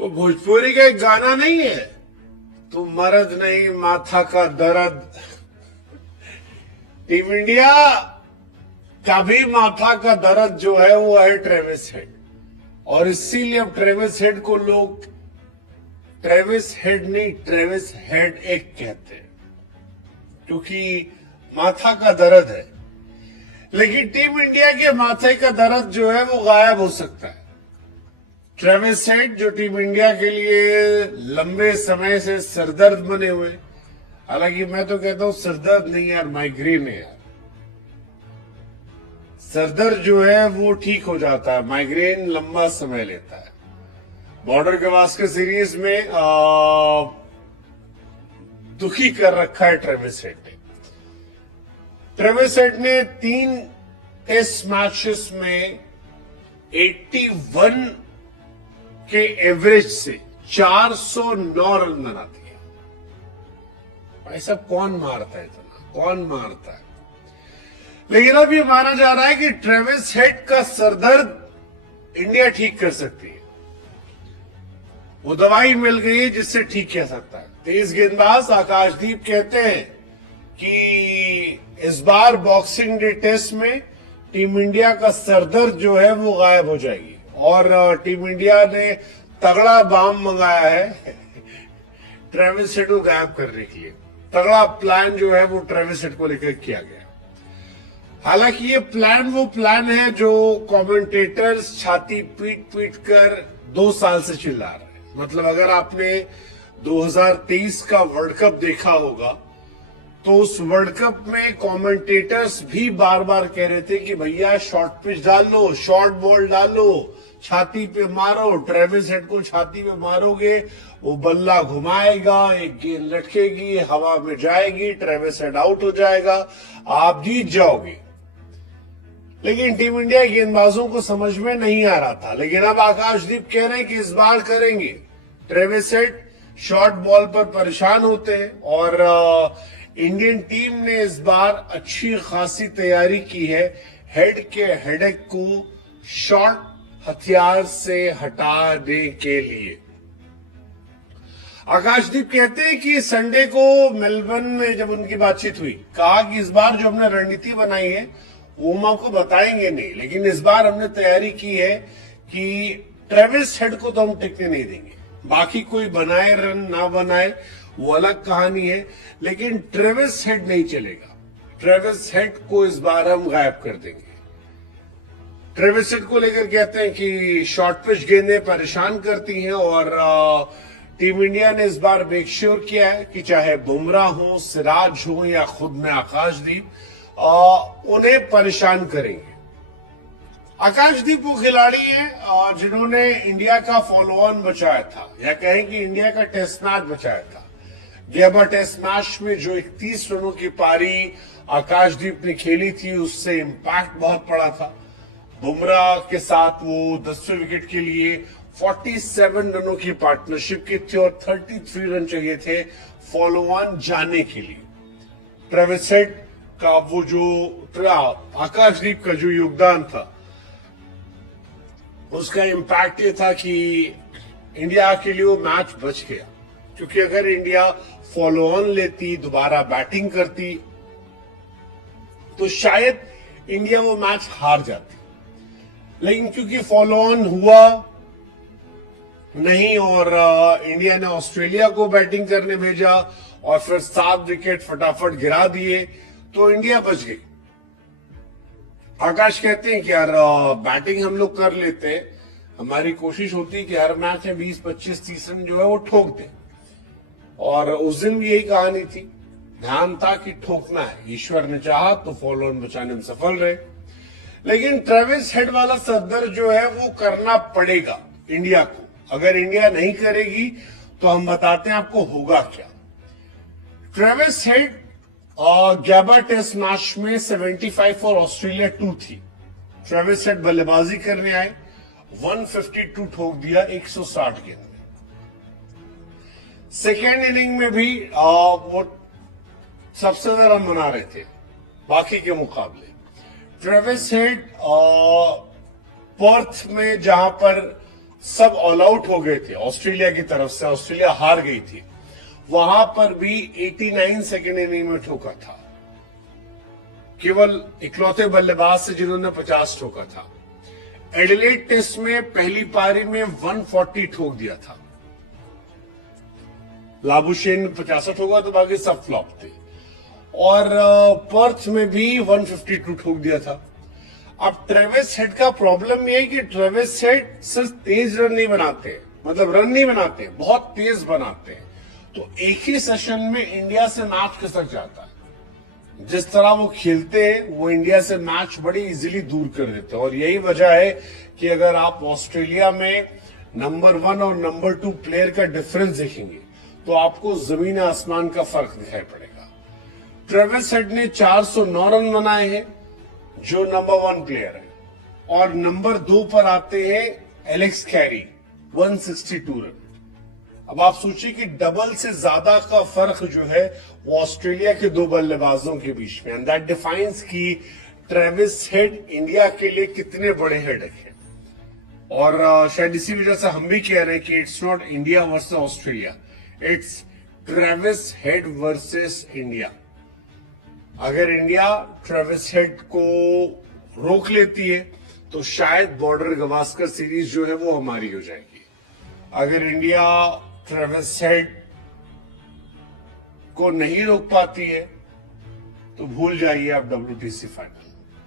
वो भोजपुरी का एक गाना नहीं है, तू मर्द नहीं माथा का दर्द। टीम इंडिया का भी माथा का दर्द जो है वो है ट्रेविस हेड, और इसीलिए अब ट्रेविस हेड को लोग ट्रेविस हेड नहीं ट्रेविस हेड एक कहते हैं, क्योंकि माथा का दर्द है। लेकिन टीम इंडिया के माथे का दर्द जो है वो गायब हो सकता है। ट्रेविस हेड जो टीम इंडिया के लिए लंबे समय से सरदर्द बने हुए, हालांकि मैं तो कहता हूं सरदर्द नहीं यार, माइग्रेन है यार। सरदर्द जो है वो ठीक हो जाता है, माइग्रेन लंबा समय लेता है। बॉर्डर गवास्कर सीरीज में दुखी कर रखा है ट्रेविस हेड ने। ट्रेविस हेड ने 3 टेस्ट मैचेस में 81 के एवरेज से 409 रन बना दिए। भाई साहब कौन मारता है इतना, कौन मारता है। लेकिन अब ये माना जा रहा है कि ट्रेविस हेड का सरदर्द इंडिया ठीक कर सकती है। वो दवाई मिल गई है जिससे ठीक किया सकता है। तेज गेंदबाज आकाशदीप कहते हैं कि इस बार बॉक्सिंग डे टेस्ट में टीम इंडिया का सरदर्द जो है वो गायब हो जाएगी, और टीम इंडिया ने तगड़ा बाम मंगाया है ट्रेविस हेड को गायब करने के लिए। तगड़ा प्लान जो है वो ट्रेविस हेड को लेकर किया गया। हालांकि ये प्लान वो प्लान है जो कमेंटेटर्स छाती पीट पीट कर 2 साल से चिल्ला रहे हैं। मतलब अगर आपने 2023 का वर्ल्ड कप देखा होगा तो उस वर्ल्ड कप में कमेंटेटर्स भी बार बार कह रहे थे कि भैया शॉर्ट पिच डाल लो, शॉर्ट बॉल डालो, छाती पे मारो। ट्रेविस हेड को छाती पे मारोगे वो बल्ला घुमाएगा, एक गेंद लटकेगी, हवा में जाएगी, ट्रेविस हेड आउट हो जाएगा, आप जीत जाओगे। लेकिन टीम इंडिया गेंदबाजों को समझ में नहीं आ रहा था। लेकिन अब आकाशदीप कह रहे हैं कि इस बार करेंगे। ट्रेविस हेड शॉर्ट बॉल पर परेशान होते हैं, और इंडियन टीम ने इस बार अच्छी खासी तैयारी की है हेड के हेडेक को शॉर्ट हथियार से हटाने के लिए। आकाशदीप कहते हैं कि संडे को मेलबर्न में जब उनकी बातचीत हुई, कहा कि इस बार जो हमने रणनीति बनाई है वो हम आपको बताएंगे नहीं, लेकिन इस बार हमने तैयारी की है कि ट्रेविस हेड को तो हम टिकने नहीं देंगे। बाकी कोई बनाए रन ना बनाए वो अलग कहानी है, लेकिन ट्रेविस हेड नहीं चलेगा। ट्रेविस हेड को इस बार हम गायब कर देंगे। ट्रेविस हेड को लेकर कहते हैं कि शॉर्ट पिच गेंदें परेशान करती हैं, और टीम इंडिया ने इस बार मेक श्योर किया है कि चाहे बुमराह हो, सिराज हो या खुद में आकाशदीप, उन्हें परेशान करेंगे। आकाशदीप वो खिलाड़ी हैं जिन्होंने इंडिया का फॉलो ऑन बचाया था, या कहें कि इंडिया का टेस्ट मैच बचाया था। गैबा टेस्ट मैच में जो 31 रनों की पारी आकाशदीप ने खेली थी उससे इंपैक्ट बहुत पड़ा था। बुमराह के साथ वो 10वें विकेट के लिए 47 रनों की पार्टनरशिप की थी, और 33 रन चाहिए थे फॉलो ऑन जाने के लिए। ट्रेविस हेड का वो जो आकाशदीप का जो योगदान था उसका इंपैक्ट ये था कि इंडिया के लिए वो मैच बच गया, क्योंकि अगर इंडिया फॉलो ऑन लेती, दोबारा बैटिंग करती, तो शायद इंडिया वो मैच हार जाती। लेकिन क्योंकि फॉलो ऑन हुआ नहीं, और इंडिया ने ऑस्ट्रेलिया को बैटिंग करने भेजा और फिर 7 विकेट फटाफट गिरा दिए, तो इंडिया बच गई। आकाश कहते हैं कि यार बैटिंग हम लोग कर लेते हैं, हमारी कोशिश होती है कि हर मैच में 20, 25, 30 रन जो है वो ठोक दे, और उस दिन भी यही कहानी थी। ध्यान था कि ठोकना है, ईश्वर ने चाहा तो फॉलो ऑन बचाने में सफल रहे। लेकिन ट्रेविस हेड वाला सरदर्द जो है वो करना पड़ेगा इंडिया को। अगर इंडिया नहीं करेगी तो हम बताते हैं आपको होगा क्या। Travis Head Gabba test match में 75 फॉर ऑस्ट्रेलिया 2 थी। ट्रेविस हेड बल्लेबाजी करने आए, 152 ठोक दिया 160 गेंद में। सेकेंड इनिंग में भी वो सबसे ज्यादा रन बना रहे थे बाकी के मुकाबले। ट्रेविस हेड पर्थ में जहां पर सब ऑल आउट हो गए थे ऑस्ट्रेलिया की तरफ से, ऑस्ट्रेलिया हार गई थी, वहां पर भी 89 सेकेंड इनिंग में ठोका था। केवल इकलौते बल्लेबाज से जिन्होंने 50 ठोका था। एडिलेड टेस्ट में पहली पारी में 140 ठोक दिया था। लाबुशेन 50 ठोका तो बाकी सब फ्लॉप थे। और पर्थ में भी 152 ठोक दिया था। अब ट्रेविस हेड का प्रॉब्लम यह है कि ट्रेविस हेड सिर्फ तेज रन नहीं बनाते, मतलब रन नहीं बनाते, बहुत तेज बनाते हैं। तो एक ही सेशन में इंडिया से मैच खिसक जाता है। जिस तरह वो खेलते हैं वो इंडिया से मैच बड़ी इजीली दूर कर देते हैं। और यही वजह है कि अगर आप ऑस्ट्रेलिया में नंबर 1 और नंबर 2 प्लेयर का डिफरेंस देखेंगे तो आपको जमीन आसमान का फर्क दिखाई पड़ेगा। ट्रेविस हेड ने 409 रन बनाए हैं, जो नंबर 1 प्लेयर है, और नंबर 2 पर आते हैं एलेक्स कैरी, 162 रन। अब आप सोचिए कि डबल से ज्यादा का फर्क जो है वो ऑस्ट्रेलिया के 2 बल्लेबाजों के बीच में, एंड दैट डिफाइंस कि ट्रेविस हेड इंडिया के लिए कितने बड़े हेडेक हैं। और शायद इसी वजह से हम भी कह रहे हैं कि it's not India versus Australia, it's Travis head versus India. अगर इंडिया ट्रेविस हेड को रोक लेती है तो शायद बॉर्डर गवास्कर सीरीज जो है वो हमारी हो जाएगी। अगर इंडिया ट्रेविस हेड को नहीं रोक पाती है तो भूल जाइए आप WTC फाइनल।